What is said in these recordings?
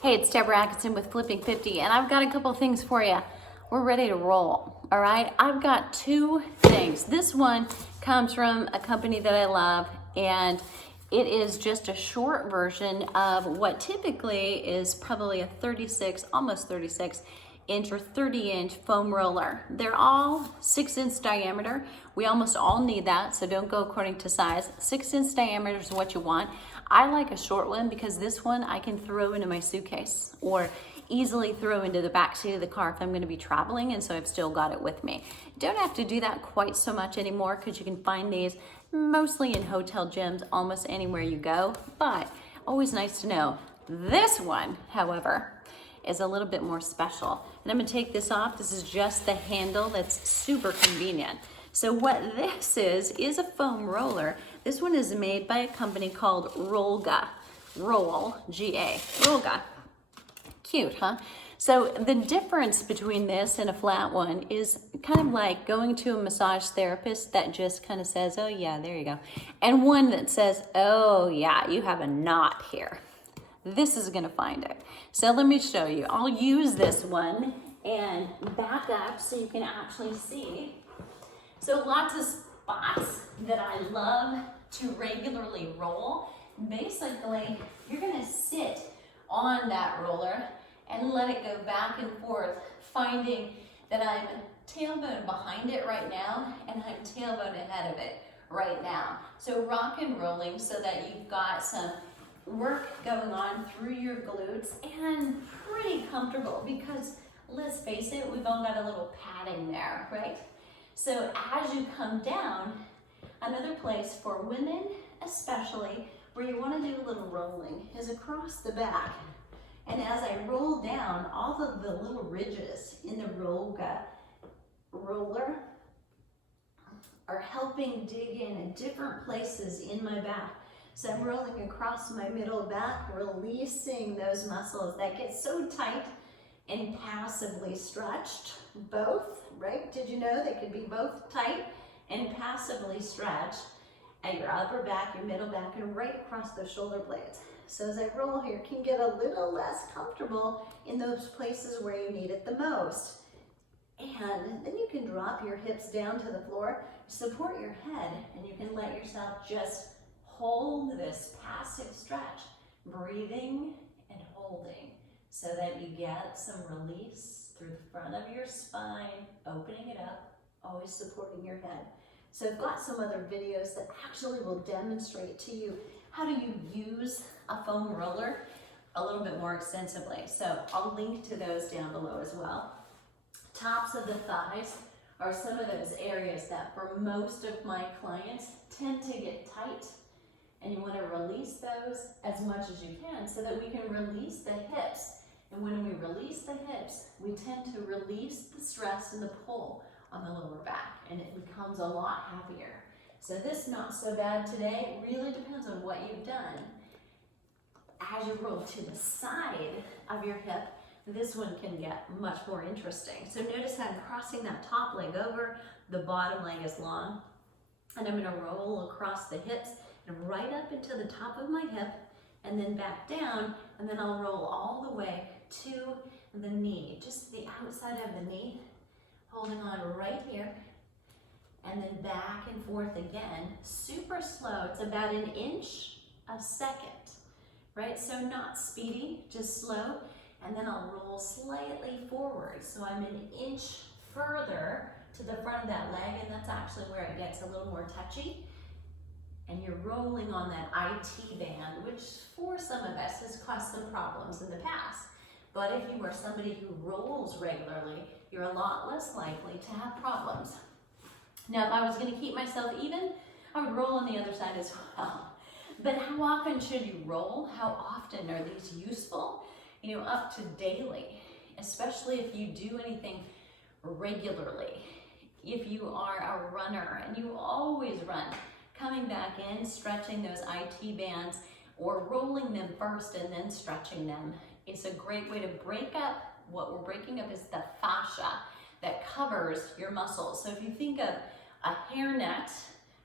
Hey, it's Deborah Atkinson with Flipping 50, and I've got a couple things for you. We're ready to roll, all right? I've got two things. This one comes from a company that I love, and it is just a short version of what typically is probably a 36, almost 36 inch or 30-inch foam roller. They're all 6-inch diameter. We almost all need that, so don't go according to size. 6-inch diameter is what you want. I like a short one because this one I can throw into my suitcase or easily throw into the back seat of the car if I'm going to be traveling, and so I've still got it with me. Don't have to do that quite so much anymore because you can find these mostly in hotel gyms almost anywhere you go, but always nice to know. This one, however, is a little bit more special. And I'm gonna take this off. This is just the handle that's super convenient. So what this is a foam roller. This one is made by a company called Rollga. Roll, G-A, Rollga. Cute, huh? So the difference between this and a flat one is kind of like going to a massage therapist that just kind of says, oh yeah, there you go. And one that says, oh yeah, you have a knot here. This is gonna find it. So let me show you. I'll use this one and back up so you can actually see. So lots of spots that I love to regularly roll. Basically, you're gonna sit on that roller and let it go back and forth, finding that I'm tailbone behind it right now and I'm tailbone ahead of it right now. So rock and rolling so that you've got some work going on through your glutes and pretty comfortable because let's face it, we've all got a little padding there, right? So as you come down, another place for women especially where you want to do a little rolling is across the back. And as I roll down, all of the little ridges in the roller are helping dig in different places in my back. So I'm rolling across my middle back, releasing those muscles that get so tight and passively stretched, both, right? Did you know they could be both tight and passively stretched at your upper back, your middle back, and right across the shoulder blades. So as I roll here, can get a little less comfortable in those places where you need it the most. And then you can drop your hips down to the floor, support your head, and you can let yourself just hold this passive stretch, breathing and holding so that you get some release through the front of your spine, opening it up, always supporting your head. So I've got some other videos that actually will demonstrate to you how do you use a foam roller a little bit more extensively. So I'll link to those down below as well. Tops of the thighs are some of those areas that for most of my clients tend to get tight, and you want to release those as much as you can so that we can release the hips. And when we release the hips, we tend to release the stress and the pull on the lower back, and it becomes a lot happier. So this not so bad today, it really depends on what you've done. As you roll to the side of your hip, this one can get much more interesting. So notice how I'm crossing that top leg over, the bottom leg is long, and I'm gonna roll across the hips and right up into the top of my hip, and then back down, and then I'll roll all the way to the knee, just the outside of the knee, holding on right here, and then back and forth again, super slow. It's about an inch a second, right? So not speedy, just slow. And then I'll roll slightly forward. So I'm an inch further to the front of that leg, and that's actually where it gets a little more touchy. And you're rolling on that IT band, which for some of us has caused some problems in the past. But if you are somebody who rolls regularly, you're a lot less likely to have problems. Now, if I was going to keep myself even, I would roll on the other side as well. But how often should you roll? How often are these useful? You know, up to daily, especially if you do anything regularly. If you are a runner and you always run, coming back in, stretching those IT bands or rolling them first and then stretching them. It's a great way to break up. What we're breaking up is the fascia that covers your muscles. So if you think of a hairnet,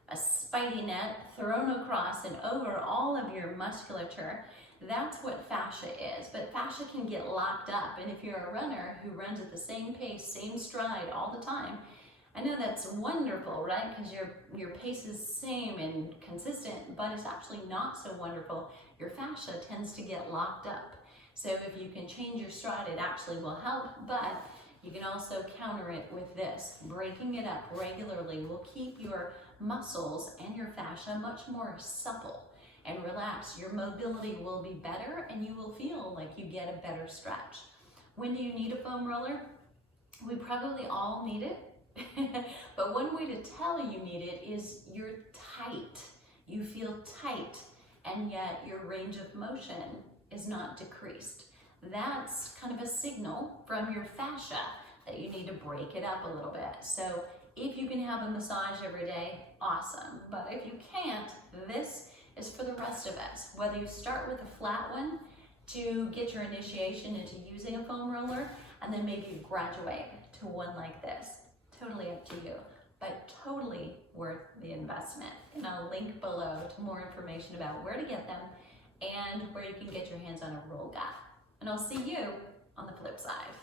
a spidey net thrown across and over all of your musculature, That's what fascia is, but fascia can get locked up. And if you're a runner who runs at the same pace, same stride all the time, I know that's wonderful, right? Because your pace is same and consistent, but it's actually not so wonderful. Your fascia tends to get locked up. So if you can change your stride, it actually will help, but you can also counter it with this. Breaking it up regularly will keep your muscles and your fascia much more supple and relaxed. Your mobility will be better and you will feel like you get a better stretch. When do you need a foam roller? We probably all need it. But one way to tell you need it is you're tight. You feel tight and yet your range of motion is not decreased. That's kind of a signal from your fascia that you need to break it up a little bit. So if you can have a massage every day, awesome. But if you can't, this is for the rest of us. Whether you start with a flat one to get your initiation into using a foam roller, and then maybe you graduate to one like this. Totally up to you, but totally worth the investment. And I'll link below to more information about where to get them and where you can get your hands on a roll guide. And I'll see you on the flip side.